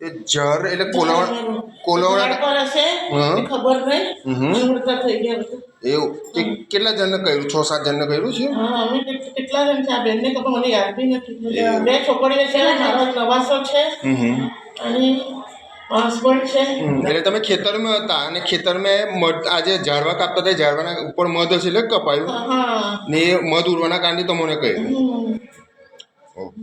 એ જર એટલે કોલવણા પર હશે હા. ખબર નહીં મૃતક થઈ ગયા બધા. એવું તે કેટલા જણને કર્યું? 6-7 જણને કર્યું છે? હા અમે કેટલા જણ છે આ બેનને ખબર મને યાદ બી નથી. 2 છોકરીઓ છે મારો એક નવાસો છે અને હસબન્ડ છે. એટલે તમે ખેતરમાં હતા અને ખેતરમાં આજે ઝાડવા કાપતા હતા, ઝાડવાના ઉપર મધ હશે એટલે કપાયું હા ને એ મધ ઉડવાના કારણે તમને કહ્યું. હમ. ઓકે.